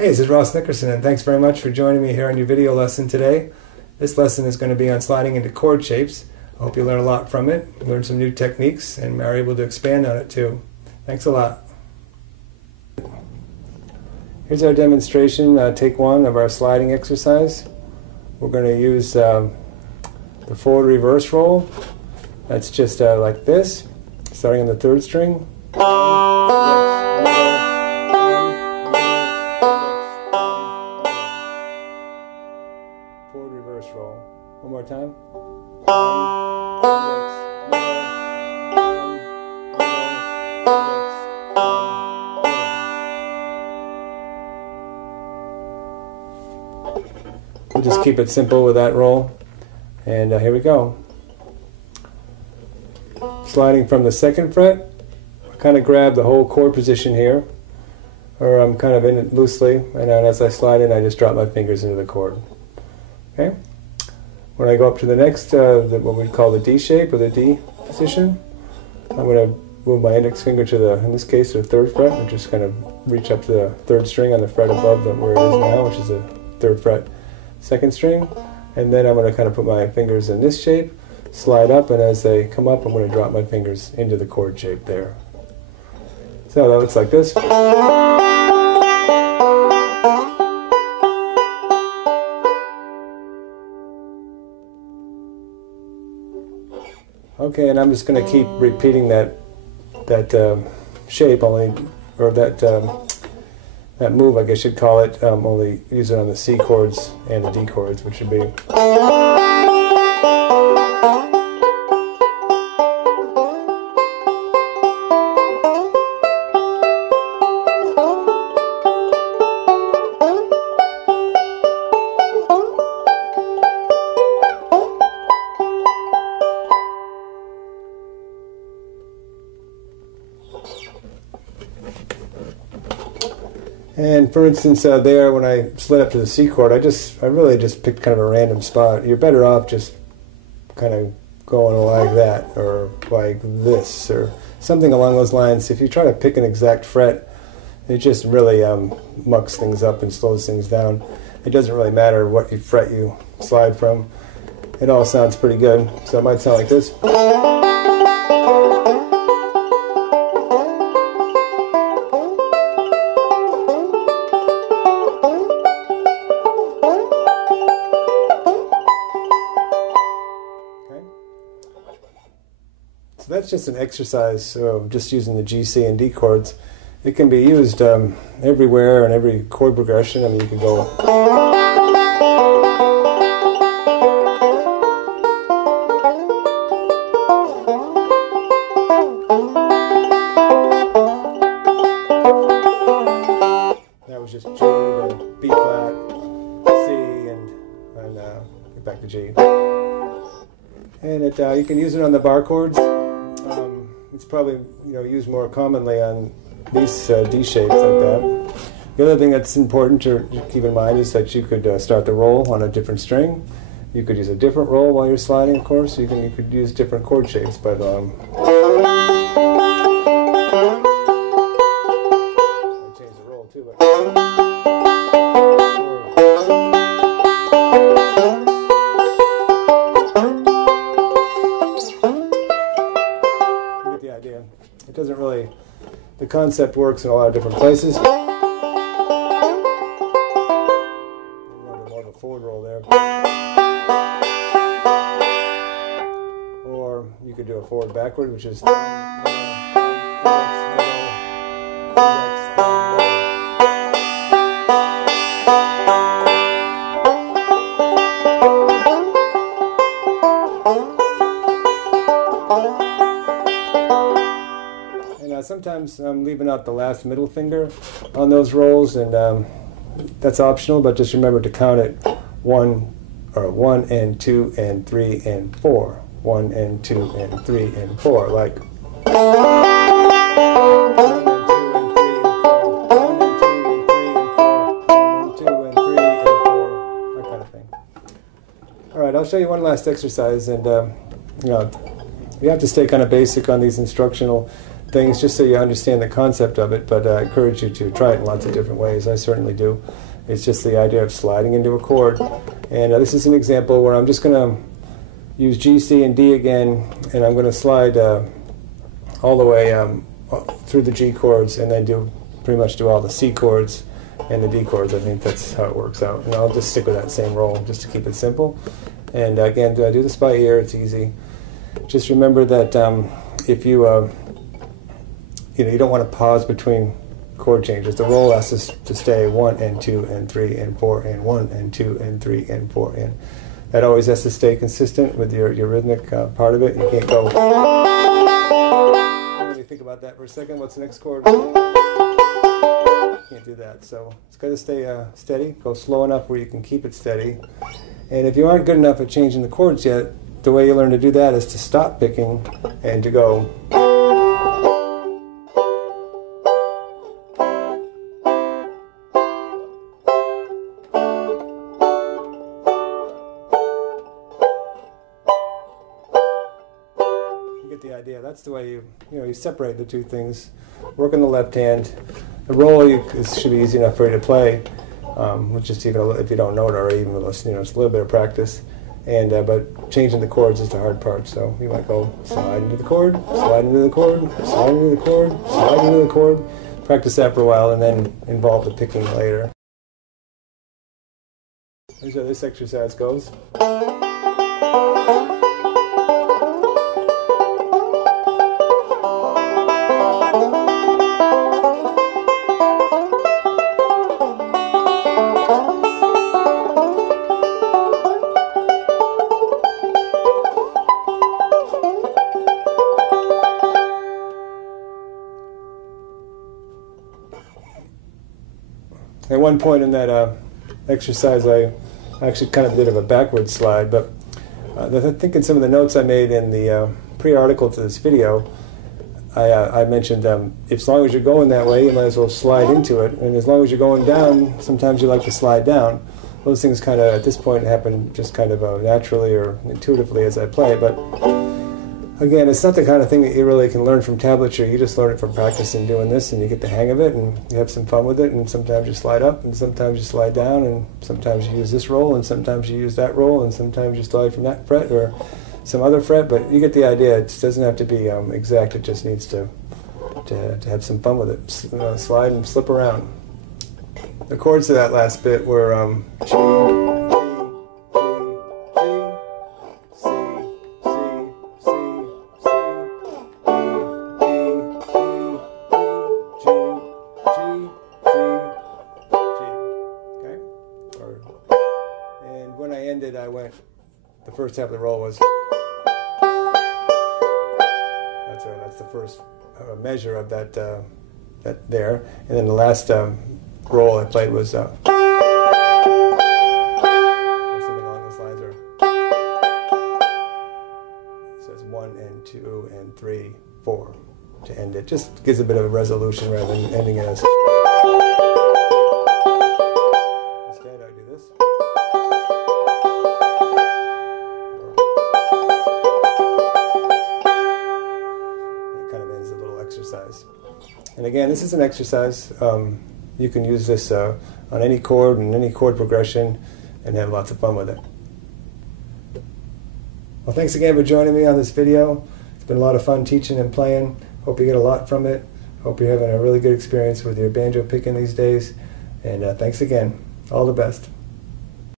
Hey, this is Ross Nickerson, and thanks very much for joining me here on your video lesson today. This lesson is going to be on sliding into chord shapes. I hope you learn a lot from it, learn some new techniques, and are able to expand on it too. Thanks a lot. Here's our demonstration, take one of our sliding exercise. We're going to use the forward reverse roll. That's just like this, starting on the third string. Forward reverse roll. One more time. We'll just keep it simple with that roll. And here we go. Sliding from the second fret, I kind of grab the whole chord position here, or I'm kind of in it loosely, and as I slide in, I just drop my fingers into the chord. Okay. When I go up to the next, what we call the D shape, or the D position, I'm going to move my index finger to the, in this case, the third fret, and just kind of reach up to the third string on the fret above where it is now, which is the third fret, second string, and then I'm going to kind of put my fingers in this shape, slide up, and as they come up, I'm going to drop my fingers into the chord shape there. So that looks like this. Okay, and I'm just going to keep repeating that shape, only, or that move, I guess you'd call it, only use it on the C chords and the D chords, which would be. And for instance, there when I slid up to the C chord, I really just picked kind of a random spot. You're better off just kind of going like that, or like this, or something along those lines. If you try to pick an exact fret, it just really mucks things up and slows things down. It doesn't really matter what fret you slide from. It all sounds pretty good. So it might sound like this. So that's just an exercise of just using the G, C, and D chords. It can be used everywhere in every chord progression. I mean, you can go. That was just G to B flat, C, and get back to G. And you can use it on the bar chords. It's probably used more commonly on these D shapes like that. The other thing that's important to keep in mind is that you could start the roll on a different string. You could use a different roll while you're sliding, of course. You could use different chord shapes, but I changed the roll too. It doesn't really, the concept works in a lot of different places. More of a forward roll there. Or you could do a forward backward, which is sometimes I'm leaving out the last middle finger on those rolls, and that's optional, but just remember to count it 1 and 2 and 3 and 4. 1 and 2 and 3 and 4, like. 1 and 2 and 3 and 4. 1 and 2 and 3 and 4. 1 and 2 and 3 and 4. That kind of thing. All right, I'll show you one last exercise, and you have to stay kind of basic on these instructional things just so you understand the concept of it, but I encourage you to try it in lots of different ways. I certainly do. It's just the idea of sliding into a chord. And this is an example where I'm just going to use G, C, and D again, and I'm going to slide all the way through the G chords, and then pretty much do all the C chords and the D chords. I think that's how it works out. And I'll just stick with that same roll just to keep it simple. And again, do this by ear. It's easy. Just remember that if you you don't want to pause between chord changes. The roll has to stay 1 and 2 and 3 and 4 and 1 and 2 and 3 and 4 and that always has to stay consistent with your rhythmic part of it. You can't go. Let me think about that for a second. What's the next chord? Can't do that. So it's got to stay steady. Go slow enough where you can keep it steady. And if you aren't good enough at changing the chords yet, the way you learn to do that is to stop picking and to go. The idea. That's the way you separate the two things. Work on the left hand. The roll should be easy enough for you to play, which just even if you don't know it already, even with it's a little bit of practice. And but changing the chords is the hard part. So you might go slide into the chord, slide into the chord, slide into the chord, slide into the chord. Practice that for a while, and then involve the picking later. Here's how this exercise goes. At one point in that exercise, I actually kind of did a backward slide, but I think in some of the notes I made in the pre-article to this video, I mentioned as long as you're going that way, you might as well slide into it, and as long as you're going down, sometimes you like to slide down. Those things kind of, at this point, happen just kind of naturally or intuitively as I play, but again, it's not the kind of thing that you really can learn from tablature. You just learn it from practicing doing this, and you get the hang of it, and you have some fun with it, and sometimes you slide up, and sometimes you slide down, and sometimes you use this roll, and sometimes you use that roll, and sometimes you slide from that fret or some other fret, but you get the idea. It doesn't have to be exact. It just needs to have some fun with it. Slide and slip around. The chords to that last bit were G, and when I ended, I went, the first half of the roll was, that's the first measure of that there, and then the last roll I played was or something along those lines, or so it's 1 and 2 and 3, 4 to end it. Just gives a bit of a resolution rather than ending it as. Instead, I do this. It kind of ends the little exercise. And again, this is an exercise. You can use this on any chord and any chord progression and have lots of fun with it. Well, thanks again for joining me on this video. It's been a lot of fun teaching and playing. Hope you get a lot from it. Hope you're having a really good experience with your banjo picking these days. And thanks again. All the best.